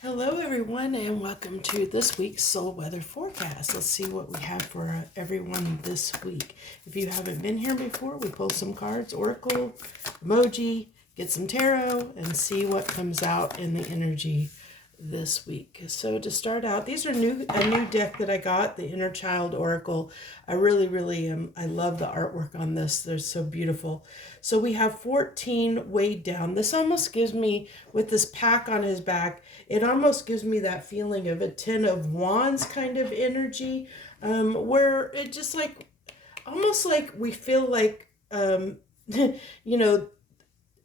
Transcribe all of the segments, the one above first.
Hello, everyone, and welcome to this week's Soul Weather Forecast. Let's see what we have for everyone this week. If you haven't been here before, we pull some cards, oracle, emoji, get some tarot, and see what comes out in the energy this week. So to start out, these are a new deck that I got, the Inner Child Oracle. I really am. I love the artwork on this. They're so beautiful. So we have 14 weighed down. This almost gives me, with this pack on his back, it almost gives me that feeling of a Ten of Wands kind of energy, where it just like, almost like we feel like, you know,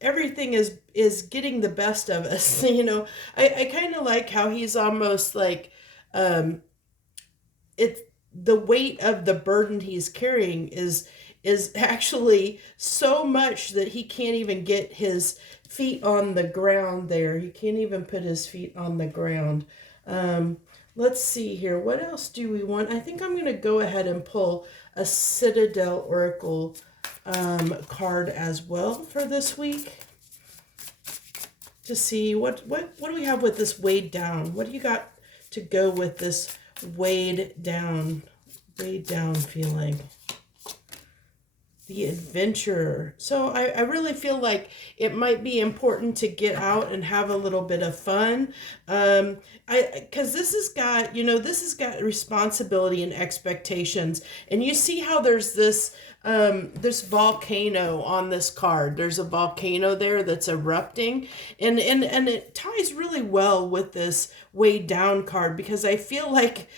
everything is getting the best of us. I kind of like how he's almost like, it's the weight of the burden he's carrying is actually so much that he can't even get his feet on the ground there. He can't even put his feet on the ground. Let's see here. What else do we want? I think I'm going to go ahead and pull a Citadel Oracle card as well for this week to see what do we have with this weighed down. What do you got to go with this weighed down feeling? The adventurer. So I really feel like it might be important to get out and have a little bit of fun. Because this has got responsibility and expectations. And you see how there's this volcano on this card. There's a volcano there that's erupting, and it ties really well with this weighed down card, because I feel like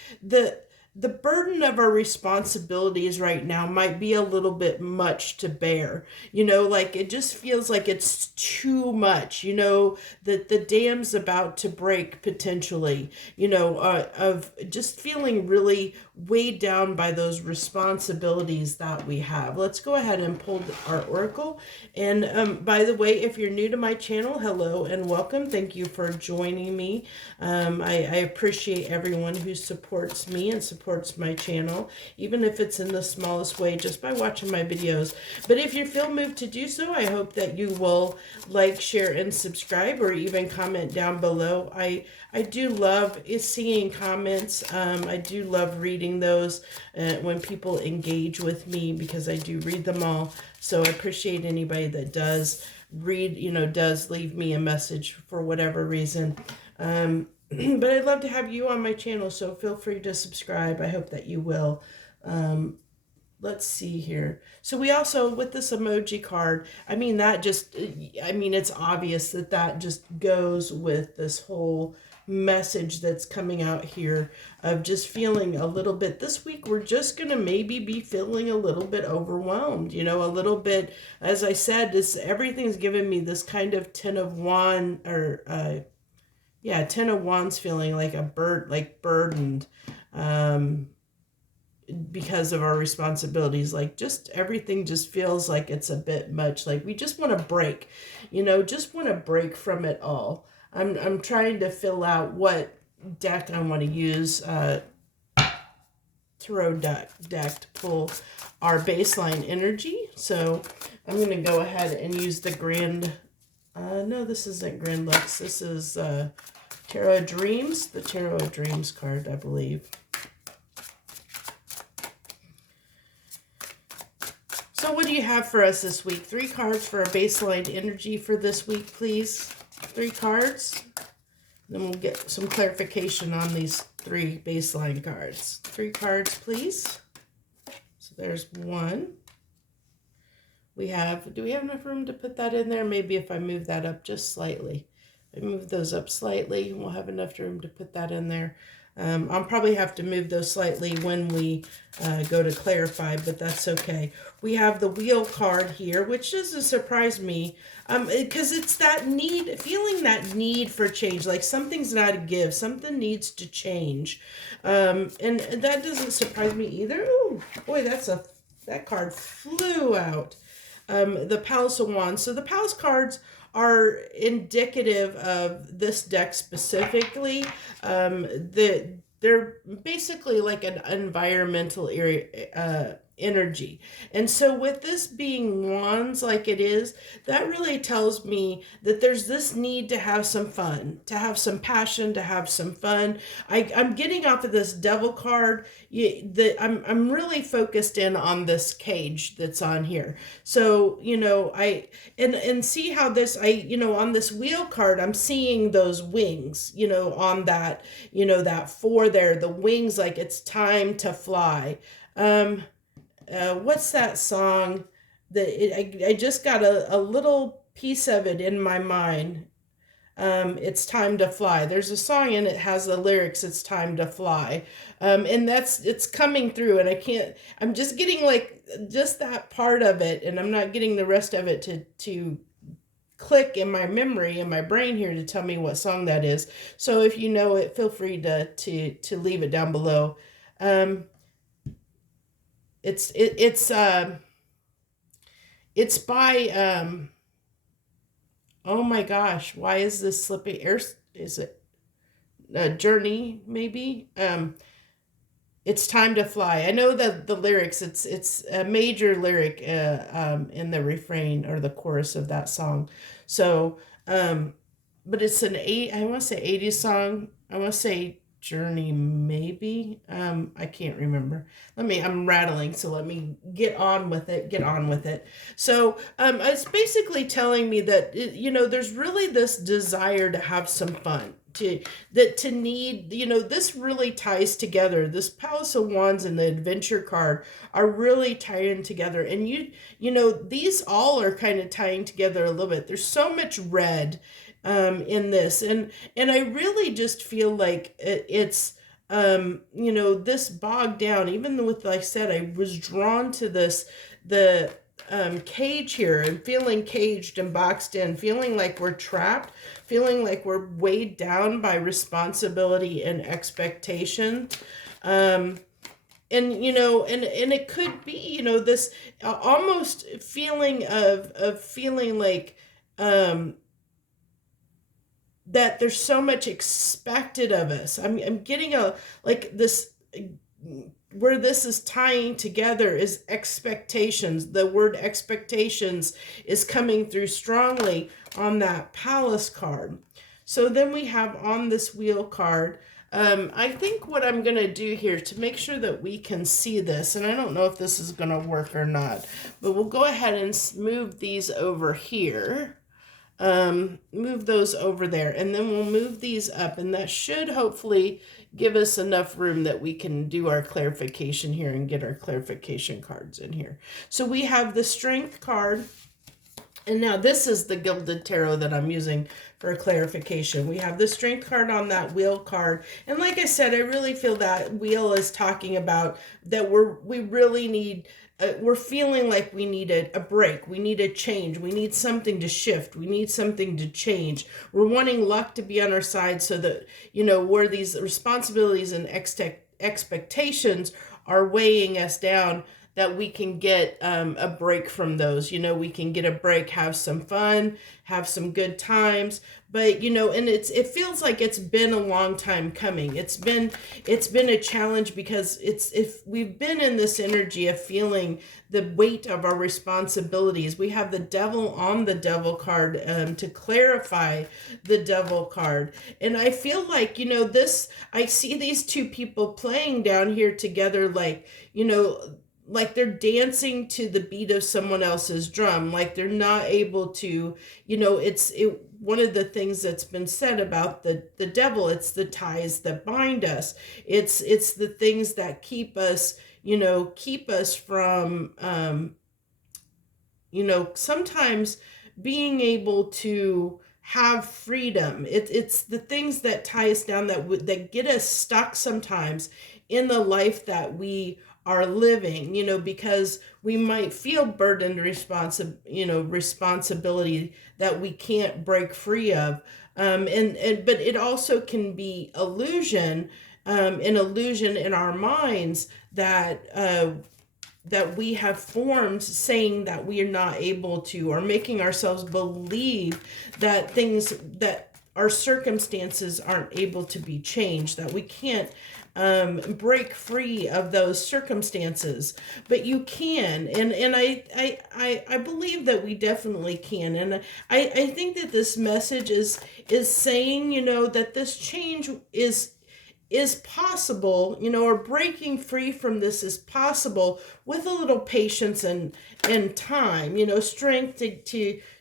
the burden of our responsibilities right now might be a little bit much to bear. Like it just feels like it's too much, that the dam's about to break potentially, of just feeling really weighed down by those responsibilities that we have. Let's go ahead and pull our oracle. And by the way, if you're new to my channel, hello and welcome. Thank you for joining me. I appreciate everyone who supports me and supports my channel, even if it's in the smallest way, just by watching my videos. But if you feel moved to do so, I hope that you will like, share, and subscribe, or even comment down below. I do love seeing comments. I do love reading those when people engage with me, because I do read them all. So I appreciate anybody that does read, does leave me a message for whatever reason. But I'd love to have you on my channel, so feel free to subscribe. I hope that you will. Let's see here. So we also, with this emoji card, it's obvious that just goes with this whole message that's coming out here of just feeling a little bit. This week, we're just going to maybe be feeling a little bit overwhelmed, a little bit, as I said, everything's given me this kind of Ten of Wands, or Ten of Wands feeling like burdened, because of our responsibilities. Like, just everything just feels like it's a bit much. Like we just want to break, just want to break from it all. I'm trying to fill out what deck I want to use, tarot deck to pull our baseline energy. So I'm going to go ahead and use the no, this isn't Grand Luxe. This is Tarot Dreams, the Tarot Dreams card, I believe. So what do you have for us this week? 3 cards for a baseline energy for this week, please. 3 cards. Then we'll get some clarification on these 3 baseline cards. 3 cards, please. So there's 1. Do we have enough room to put that in there? Maybe if I move that up just slightly. I move those up slightly, we'll have enough room to put that in there. I'll probably have to move those slightly when we go to clarify, but that's okay. We have the Wheel card here, which doesn't surprise me, because it's that need, feeling that need for change, like something's not a give, something needs to change, and that doesn't surprise me either. Ooh, boy, that card flew out. The Palace of Wands. So the Palace cards are indicative of this deck specifically. They're basically like an environmental area, energy. And so with this being wands like it is, that really tells me that there's this need to have some fun, to have some passion, to have some fun. I'm getting off of this devil card. I'm really focused in on this cage that's on here. So, and see how this, on this wheel card, I'm seeing those wings, on that, that four there, the wings, like it's time to fly. What's that song that I just got a little piece of it in my mind. It's time to fly. There's a song and it has the lyrics, it's time to fly. And it's coming through, and I'm just getting like just that part of it, and I'm not getting the rest of it to click in my memory, in my brain here, to tell me what song that is. So if you know it, feel free to leave it down below. It's by oh my gosh, why is this slipping? Is it Journey maybe? It's time to fly. I know that the lyrics, it's a major lyric in the refrain or the chorus of that song. So but it's I want to say 80s song. I want to say Journey maybe. I can't remember. I'm rattling, so let me get on with it. So it's basically telling me that there's really this desire to have some fun, to need, this really ties together. This Palace of Wands and the Adventure card are really tying together, and these all are kind of tying together a little bit. There's so much red in this, and I really just feel like it's this bogged down. Even with, like I said, I was drawn to the cage here, and feeling caged and boxed in, feeling like we're trapped, feeling like we're weighed down by responsibility and expectation. And it could be, this almost feeling of feeling like that there's so much expected of us. I'm getting this, where this is tying together is expectations. The word expectations is coming through strongly on that Palace card. So then we have on this wheel card, I think what I'm going to do here to make sure that we can see this, and I don't know if this is going to work or not, but we'll go ahead and move these over here. Move those over there, and then we'll move these up, and that should hopefully give us enough room that we can do our clarification here and get our clarification cards in here. So we have the Strength card, and now this is the Gilded Tarot that I'm using for clarification. We have the Strength card on that wheel card, and like I said, I really feel that wheel is talking about that we really need, we're feeling like we need a break. We need a change. We need something to shift. We need something to change. We're wanting luck to be on our side, so that, where these responsibilities and expectations are weighing us down, that we can get a break from those. We can get a break, have some fun, have some good times. But and it feels like it's been a long time coming. It's been a challenge, because if we've been in this energy of feeling the weight of our responsibilities. We have the Devil on the Devil card to clarify the Devil card. And I feel like, I see these two people playing down here together, like, like they're dancing to the beat of someone else's drum, like they're not able to, one of the things that's been said about the devil, it's the ties that bind us. It's the things that keep us from, sometimes being able to have freedom. It's the things that tie us down, that get us stuck sometimes in the life that we are living, because we might feel burdened responsibility that we can't break free of. But it also can be illusion, an illusion in our minds that we have formed, saying that we are not able to, or making ourselves believe that things, that our circumstances aren't able to be changed, that we can't break free of those circumstances, but you can, and I believe that we definitely can, and I think that this message is saying, that this change is possible, or breaking free from this is possible with a little patience and time, strength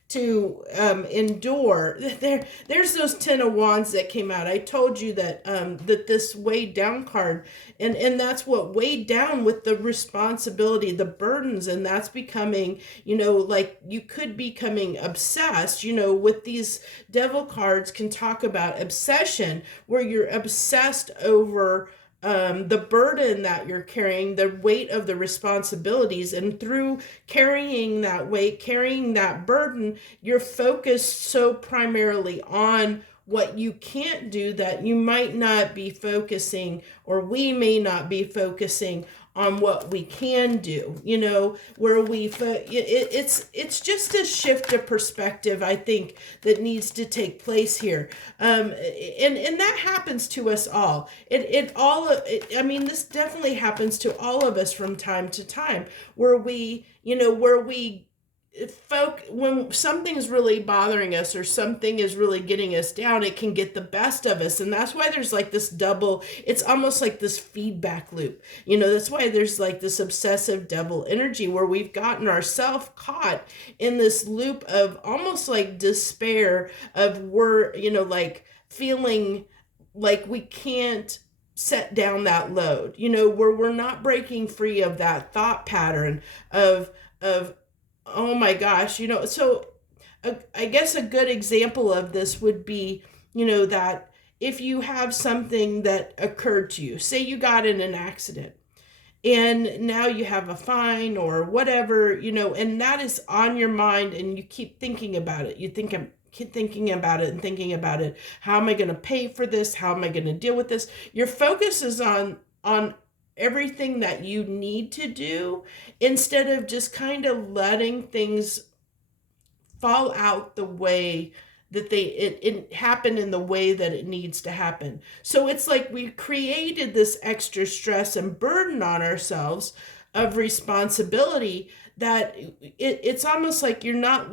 to endure. There's those 10 of Wands that came out. I told you that that this weighed down card, and that's what weighed down with the responsibility, the burdens, and that's becoming, like you could becoming obsessed, with these devil cards can talk about obsession, where you're obsessed over the burden that you're carrying, the weight of the responsibilities, and through carrying that weight, carrying that burden, you're focused so primarily on what you can't do that you might not be focusing, or we may not be focusing on what we can do, where it's just a shift of perspective, I think, that needs to take place here. And that happens to us all. I mean, this definitely happens to all of us from time to time, where we when something's really bothering us, or something is really getting us down, it can get the best of us. And that's why there's like this it's almost like this feedback loop. That's why there's like this obsessive devil energy, where we've gotten ourselves caught in this loop of almost like despair, of like feeling like we can't set down that load, where we're not breaking free of that thought pattern of oh my gosh, so I guess a good example of this would be, that if you have something that occurred to you, say you got in an accident, and now you have a fine or whatever, and that is on your mind, and you keep thinking about it. Keep thinking about it and thinking about it. How am I going to pay for this? How am I going to deal with this? Your focus is on everything that you need to do, instead of just kind of letting things fall out the way that it happened in the way that it needs to happen. So it's like we created this extra stress and burden on ourselves of responsibility, that it's almost like you're not,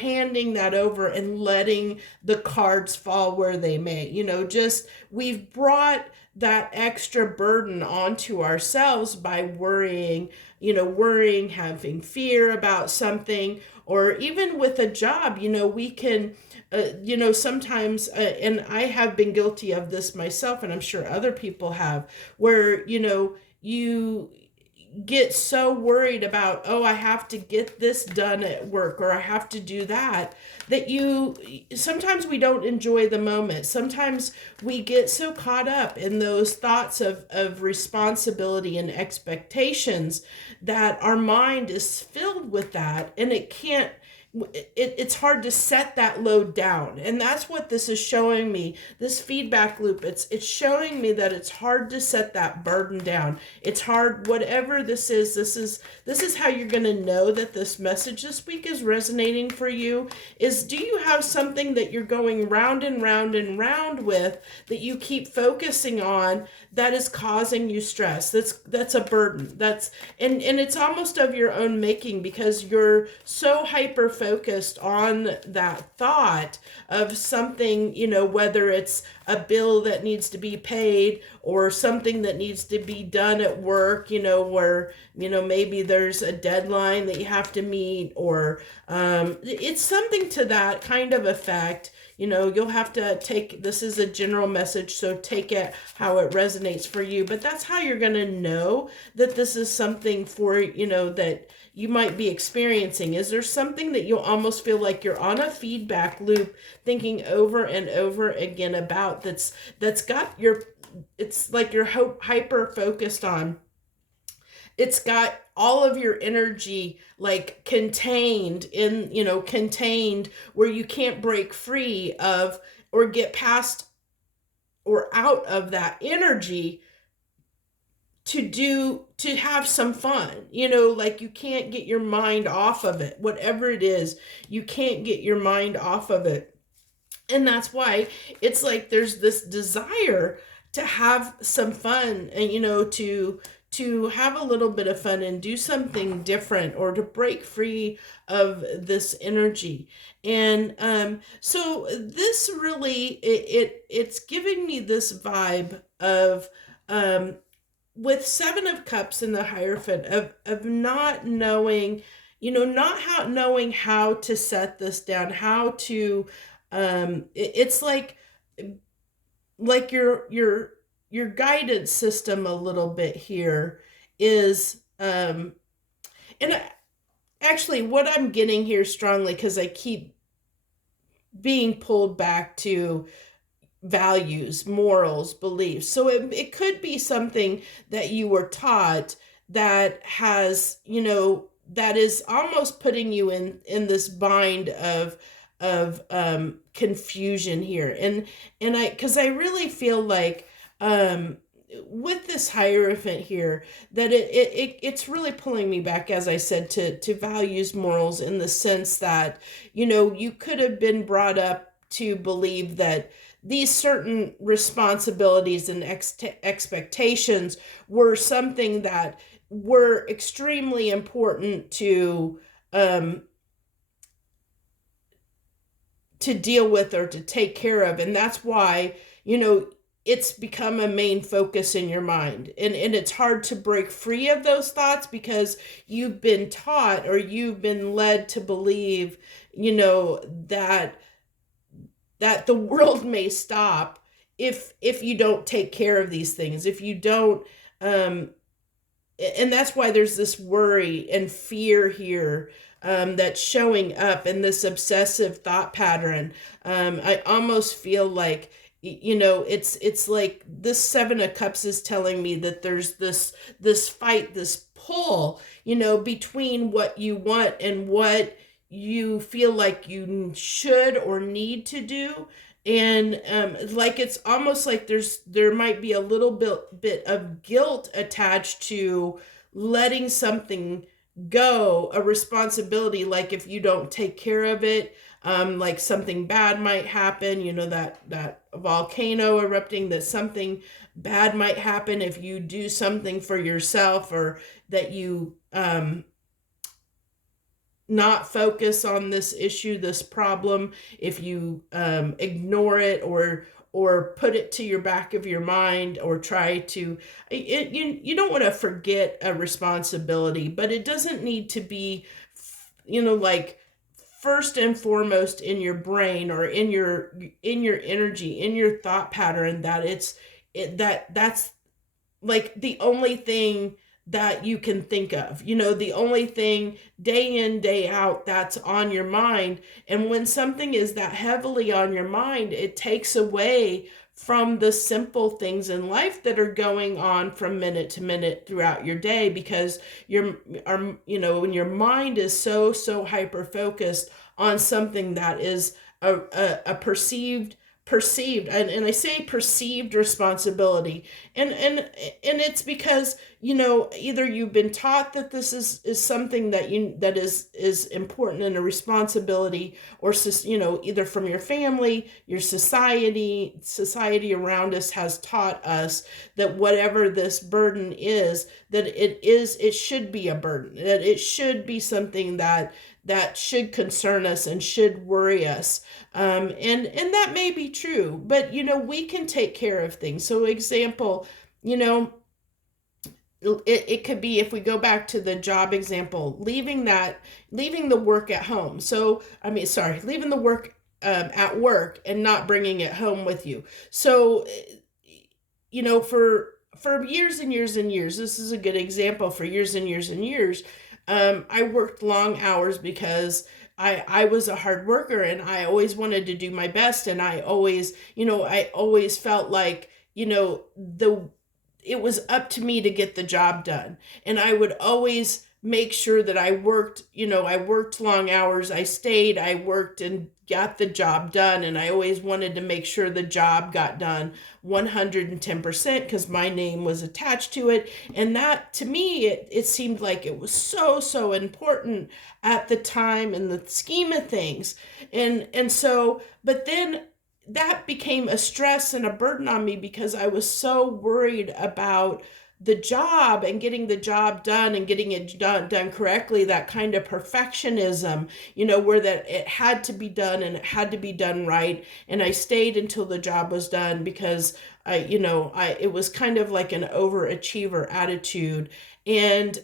handing that over and letting the cards fall where they may, just we've brought that extra burden onto ourselves by worrying, having fear about something, or even with a job, we can, sometimes, and I have been guilty of this myself, and I'm sure other people have, where, you get so worried about, oh, I have to get this done at work, or I have to do that sometimes we don't enjoy the moment. Sometimes we get so caught up in those thoughts of responsibility and expectations that our mind is filled with that, and it's hard to set that load down. And that's what this is showing me, this feedback loop. It's showing me that it's hard to set that burden down. It's hard, whatever this is how you're going to know that this message this week is resonating for you. Do you have something that you're going round and round and round with, that you keep focusing on, that is causing you stress? That's a burden. And it's almost of your own making, because you're so hyper focused on that thought of something, whether it's a bill that needs to be paid, or something that needs to be done at work, where, maybe there's a deadline that you have to meet, or it's something to that kind of effect. You'll have to this is a general message, so take it how it resonates for you. But that's how you're going to know that this is something for, that you might be experiencing. Is there something that you'll almost feel like you're on a feedback loop, thinking over and over again about, that's got it's like you're hyper focused on? It's got all of your energy like contained where you can't break free of, or get past or out of that energy to have some fun, like you can't get your mind off of it. Whatever it is, you can't get your mind off of it. And that's why it's like there's this desire to have some fun, and to have a little bit of fun and do something different, or to break free of this energy. And so this really, it's giving me this vibe of, um, with Seven of Cups in the Hierophant, of not knowing, not knowing how to set this down, how to, it's like your guidance system a little bit here is, and actually what I'm getting here strongly, because I keep being pulled back to values, morals, beliefs. So it could be something that you were taught that has, that is almost putting you in this bind of confusion here. And because I really feel like, with this Hierophant here, that it's really pulling me back, as I said, to values, morals, in the sense that, you could have been brought up to believe that these certain responsibilities and expectations were something that were extremely important um, to deal with or to take care of. And that's why, it's become a main focus in your mind. And it's hard to break free of those thoughts, because you've been taught, or you've been led to believe, that the world may stop if you don't take care of these things, if you don't, and that's why there's this worry and fear here, that's showing up in this obsessive thought pattern. I almost feel like, it's like this Seven of Cups is telling me that there's this fight, this pull, between what you want and what you feel like you should or need to do. And like, it's almost like there might be a little bit of guilt attached to letting something go, a responsibility, like if you don't take care of it, like something bad might happen, that volcano erupting, that something bad might happen if you do something for yourself, or that you not focus on this issue, this problem, if you ignore it, or put it to your back of your mind, or try to, you don't want to forget a responsibility, but it doesn't need to be, like, first and foremost in your brain, or in your energy, in your thought pattern, that that's like the only thing that you can think of, the only thing day in, day out that's on your mind. And when something is that heavily on your mind, it takes away from the simple things in life that are going on from minute to minute throughout your day, because when your mind is so hyper focused on something that is a perceived, and I say perceived responsibility, and it's because, either you've been taught that this is something that is important and a responsibility, or either from your family, your society around us has taught us that whatever this burden is, that it should be a burden, that it should be something that should concern us and should worry us. And that may be true, but we can take care of things. So example, it could be, if we go back to the job example, leaving the work at home. So, leaving the work at work and not bringing it home with you. So, for years and years and years, this is a good example. For years and years and years, I worked long hours because I was a hard worker, and I always wanted to do my best. And I always felt like, it was up to me to get the job done. And I would always make sure that I worked long hours. I stayed, I worked and got the job done. And I always wanted to make sure the job got done 110%, because my name was attached to it. And that, to me, it seemed like it was so important at the time in the scheme of things. And so, but then that became a stress and a burden on me because I was so worried about the job and getting the job done and getting it done correctly, that kind of perfectionism, where that it had to be done and it had to be done right. And I stayed until the job was done because it was kind of like an overachiever attitude. And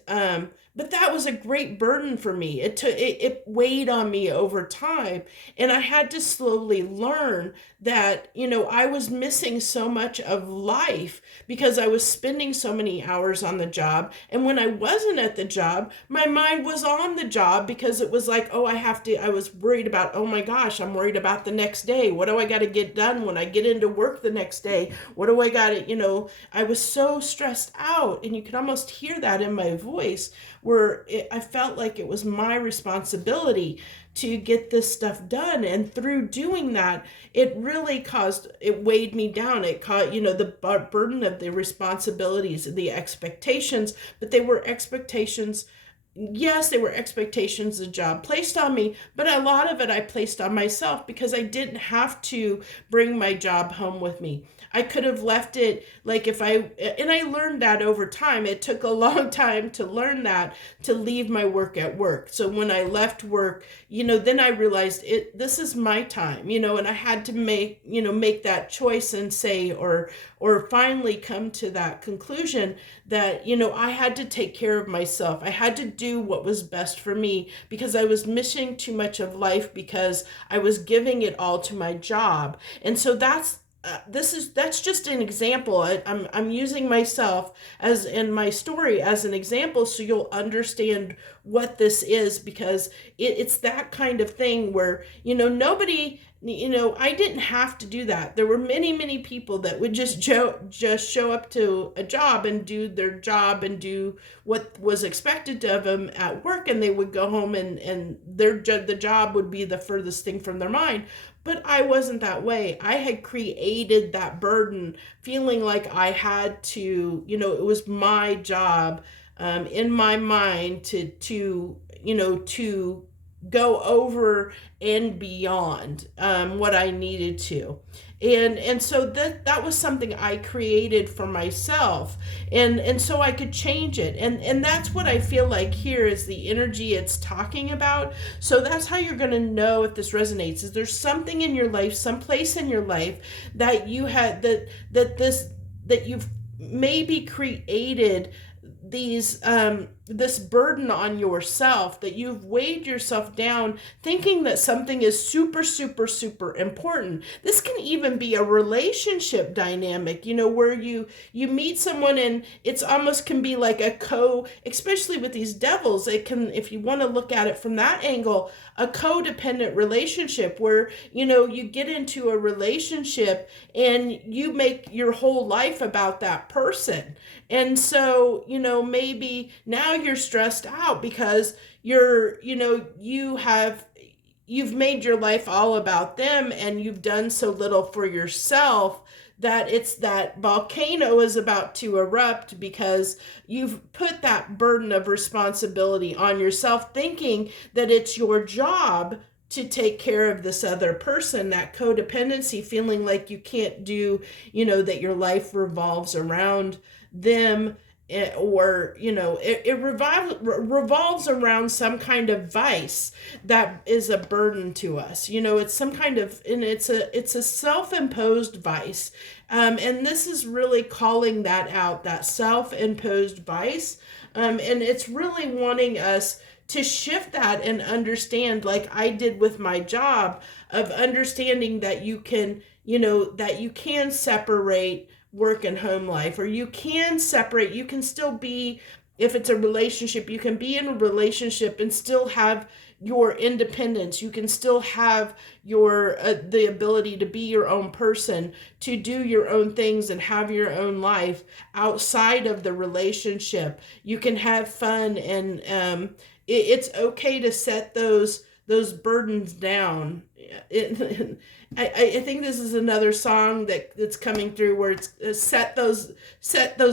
but that was a great burden for me. It weighed on me over time, and I had to slowly learn that I was missing so much of life because I was spending so many hours on the job. And when I wasn't at the job, my mind was on the job because it was like, oh, I was worried about, oh my gosh, I'm worried about the next day. What do I got to get done when I get into work the next day? What do I got to, I was so stressed out, and you could almost hear that in my voice where I felt like it was my responsibility to get this stuff done. And through doing that, it weighed me down. It caught, the burden of the responsibilities, the expectations, but they were expectations. Yes, they were expectations the job placed on me, but a lot of it I placed on myself because I didn't have to bring my job home with me. I could have left it and I learned that over time. It took a long time to learn that, to leave my work at work. So when I left work, then I realized this is my time, and I had to make that choice and say, or finally come to that conclusion that, I had to take care of myself. I had to do what was best for me because I was missing too much of life because I was giving it all to my job. And so that's just an example. I'm using myself as in my story as an example so you'll understand what this is, because it's that kind of thing where nobody, I didn't have to do that. There were many people that would just show up to a job and do their job and do what was expected of them at work, and they would go home and the job would be the furthest thing from their mind. But I wasn't that way. I had created that burden, feeling like I had to, it was my job, in my mind to go over and beyond what I needed to. And so that was something I created for myself, and so I could change it. And that's what I feel like here is the energy it's talking about. So that's how you're going to know if this resonates. Is there's something in your life, some place in your life that you had that you've maybe created this burden on yourself, that you've weighed yourself down thinking that something is super important. This can even be a relationship dynamic, where you meet someone and it's almost can be like especially with these devils, it can, if you want to look at it from that angle, a codependent relationship where you get into a relationship and you make your whole life about that person. And so maybe now you're stressed out because you've made your life all about them, and you've done so little for yourself that it's that volcano is about to erupt because you've put that burden of responsibility on yourself, thinking that it's your job to take care of this other person. That codependency, feeling like you can't do, that your life revolves around them, or it revolves around some kind of vice that is a burden to us. It's some kind of, and it's a self-imposed vice, and this is really calling that out, that self-imposed vice, and it's really wanting us to shift that and understand, like I did with my job, of understanding that you can separate work and home life, or you can still be, if it's a relationship, you can be in a relationship and still have your independence. You can still have your the ability to be your own person, to do your own things and have your own life outside of the relationship. You can have fun, and it's okay to set those burdens down. I think this is another song that's coming through where it's set those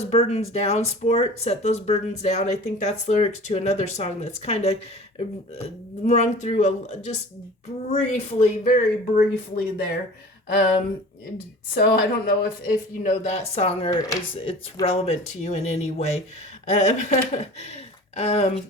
burdens down, sport, set those burdens down. I think that's lyrics to another song that's kind of rung through just briefly, very briefly there. Um, so I don't know if you know that song or is it's relevant to you in any way. Um, um,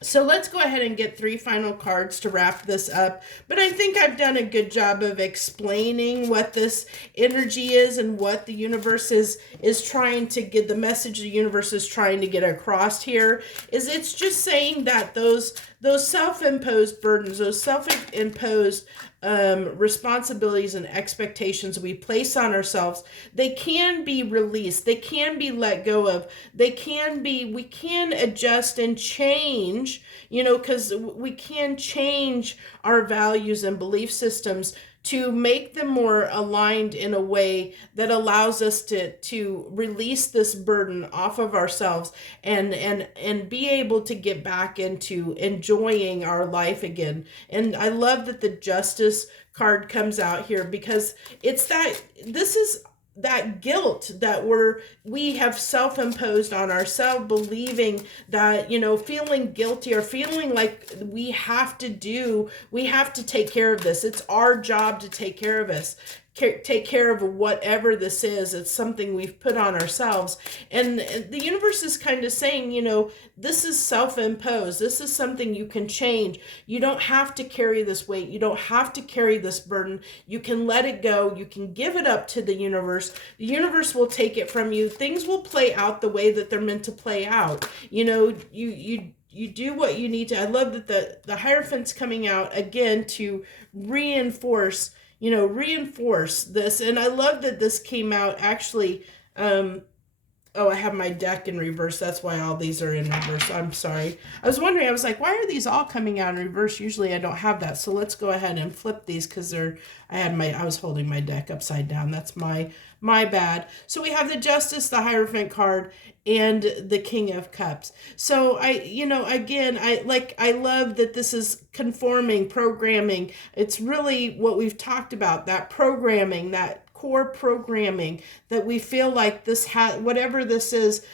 so let's go ahead and get three final cards to wrap this up. But I think I've done a good job of explaining what this energy is and what the universe is trying to get. The message the universe is trying to get across here is it's just saying that those self-imposed burdens, those self-imposed responsibilities and expectations we place on ourselves, they can be released, they can be let go of, we can adjust and change, because we can change our values and belief systems to make them more aligned in a way that allows us to release this burden off of ourselves and be able to get back into enjoying our life again. And I love that the justice card comes out here because it's that this is that guilt that we have self-imposed on ourselves, believing that, feeling guilty or feeling like we have to take care of this. It's our job to take care of us, take care of whatever this is. It's something we've put on ourselves. And the universe is kind of saying, this is self-imposed. This is something you can change. You don't have to carry this weight. You don't have to carry this burden. You can let it go. You can give it up to the universe. The universe will take it from you. Things will play out the way that they're meant to play out. You do what you need to. I love that the Hierophant's coming out again to reinforce this. And I love that this came out actually. Oh, I have my deck in reverse. That's why all these are in reverse. I'm sorry. I was wondering, I was like, why are these all coming out in reverse? Usually I don't have that. So let's go ahead and flip these because I was holding my deck upside down. That's my bad. So we have the Justice, the Hierophant card, and the King of Cups. So I love that this is conforming, programming. It's really what we've talked about, that programming, that core programming that we feel like whatever this is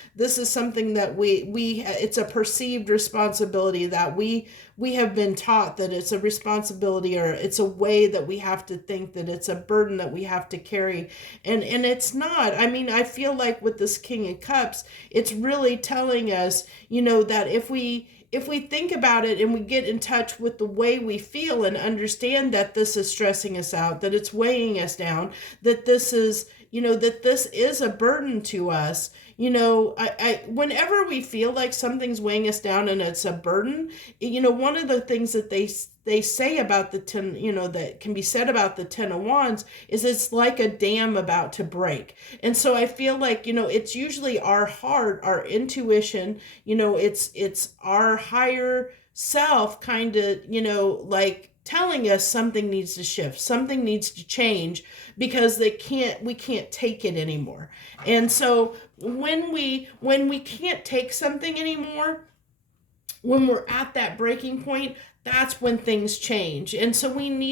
something that it's a perceived responsibility that we have been taught that it's a responsibility, or it's a way that we have to think, that it's a burden that we have to carry, and it's not. I mean, I feel like with this King of Cups, it's really telling us, that if we think about it and we get in touch with the way we feel and understand that this is stressing us out, that it's weighing us down, that this is, that this is a burden to us, whenever we feel like something's weighing us down and it's a burden, one of the things that they say about the 10, that can be said about the 10 of Wands is it's like a dam about to break. And so I feel like, it's usually our heart, our intuition, it's our higher self kind of, like telling us something needs to shift, something needs to change, because we can't take it anymore. And so when we can't take something anymore, when we're at that breaking point, that's when things change. And so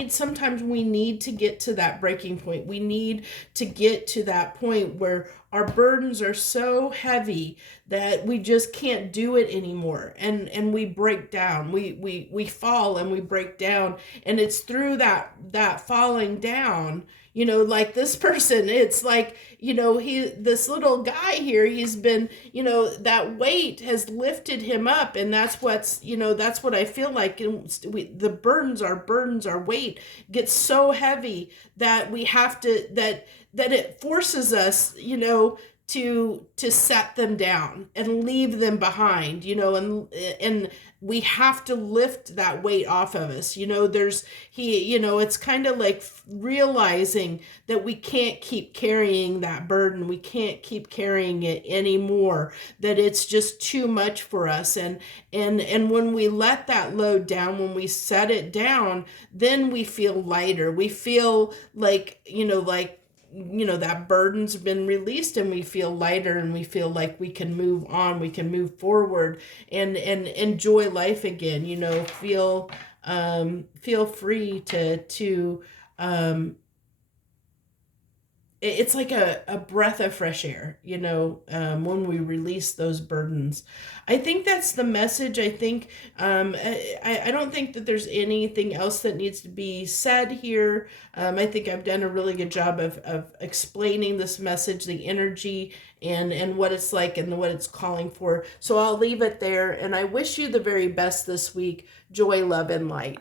sometimes we need to get to that breaking point. We need to get to that point where our burdens are so heavy that we just can't do it anymore. And we break down. We fall and we break down. And it's through that falling down, like this person, it's like, this little guy here, he's been, that weight has lifted him up. And that's what I feel like. The burdens, our weight gets so heavy that we have to, that it forces us, to set them down and leave them behind, and we have to lift that weight off of us. It's kind of like realizing that we can't keep carrying that burden. We can't keep carrying it anymore, that it's just too much for us. And when we let that load down, when we set it down, then we feel lighter. We feel like, that burden's been released, and we feel lighter, and we feel like we can move on, we can move forward and enjoy life again, feel free to it's like a breath of fresh air, when we release those burdens. I think that's the message. I think I don't think that there's anything else that needs to be said here. I think I've done a really good job of explaining this message, the energy, and what it's like and what it's calling for. So I'll leave it there, and I wish you the very best this week. Joy, love, and light.